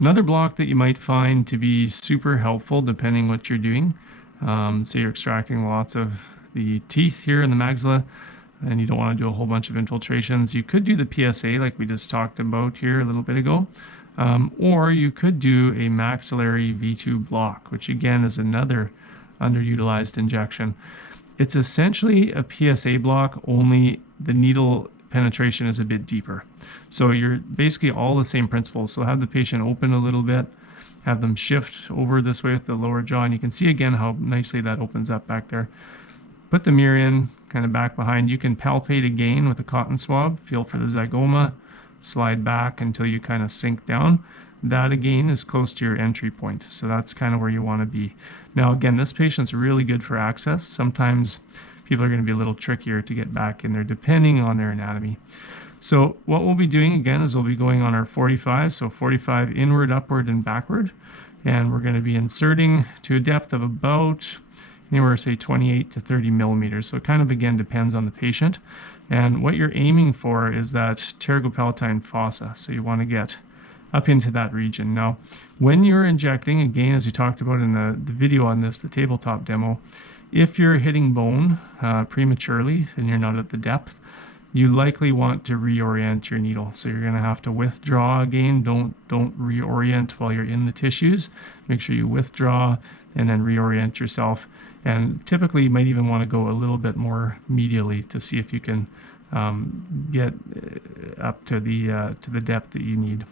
Another block that you might find to be super helpful depending what you're doing, say you're extracting lots of the teeth here in the maxilla and you don't want to do a whole bunch of infiltrations, you could do the PSA like we just talked about here a little bit ago, or you could do a maxillary V2 block, which again is another underutilized injection. It's essentially a PSA block, only the needle penetration is a bit deeper. So you're basically all the same principles. So have the patient open a little bit, have them shift over this way with the lower jaw, and you can see again how nicely that opens up back there. Put the mirror in, kind of back behind. You can palpate again with a cotton swab, feel for the zygoma, slide back until you kind of sink down. That again is close to your entry point, so that's kind of where you want to be. Now again, this patient's really good for access. Sometimes people are going to be a little trickier to get back in there depending on their anatomy. So what we'll be doing again is we'll be going on our 45, so 45 inward, upward, and backward, and we're going to be inserting to a depth of about anywhere, say 28 to 30 millimeters. So it kind of again depends on the patient, and what you're aiming for is that pterygopalatine fossa, so you want to get up into that region. Now when you're injecting, again as we talked about in the video on this, the tabletop demo, if you're hitting bone prematurely and you're not at the depth, you likely want to reorient your needle. So you're going to have to withdraw again. Don't reorient while you're in the tissues. Make sure you withdraw and then reorient yourself. And typically you might even want to go a little bit more medially to see if you can get up to the depth that you need.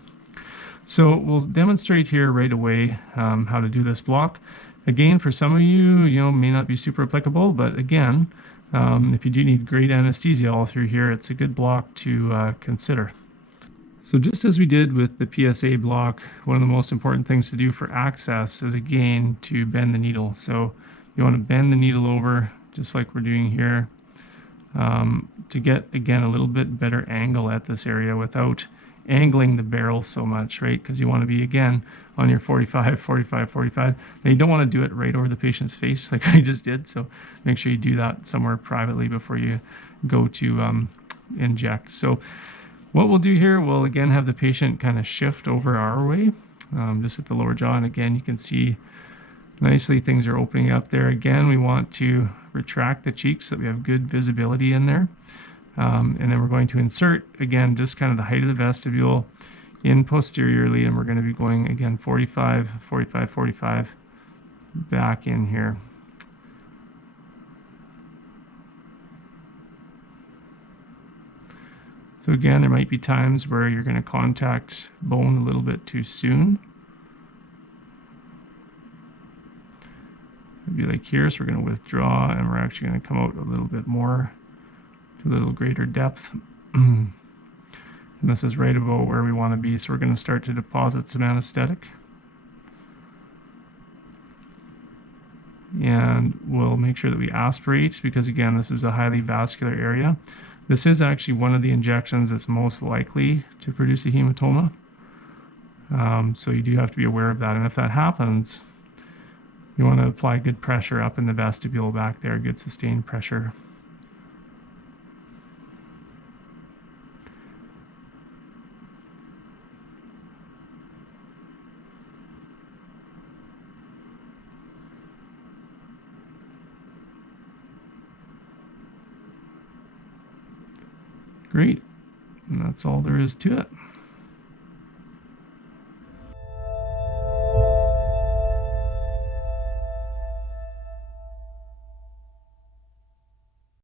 So we'll demonstrate here right away how to do this block. Again, for some of you, may not be super applicable, but again, if you do need great anesthesia all through here, it's a good block to consider. So just as we did with the PSA block, one of the most important things to do for access is again to bend the needle. So you want to bend the needle over just like we're doing here to get again a little bit better angle at this area without angling the barrel so much, right? Because you want to be again on your 45, 45, 45. Now you don't want to do it right over the patient's face like I just did, so make sure you do that somewhere privately before you go to inject. So what we'll do here, we'll again have the patient kind of shift over our way, just at the lower jaw, and again you can see nicely things are opening up there. Again, we want to retract the cheeks so that we have good visibility in there. And then we're going to insert, again, just kind of the height of the vestibule in posteriorly, and we're going to be going, again, 45, 45, 45, back in here. So again, there might be times where you're going to contact bone a little bit too soon. It'd be like here, so we're going to withdraw, and we're actually going to come out a little bit more, to a little greater depth. And this is right about where we want to be, so we're going to start to deposit some anesthetic. And we'll make sure that we aspirate, because again, this is a highly vascular area. This is actually one of the injections that's most likely to produce a hematoma. So you do have to be aware of that, and if that happens, you want to apply good pressure up in the vestibule back there, good sustained pressure. Great, and that's all there is to it.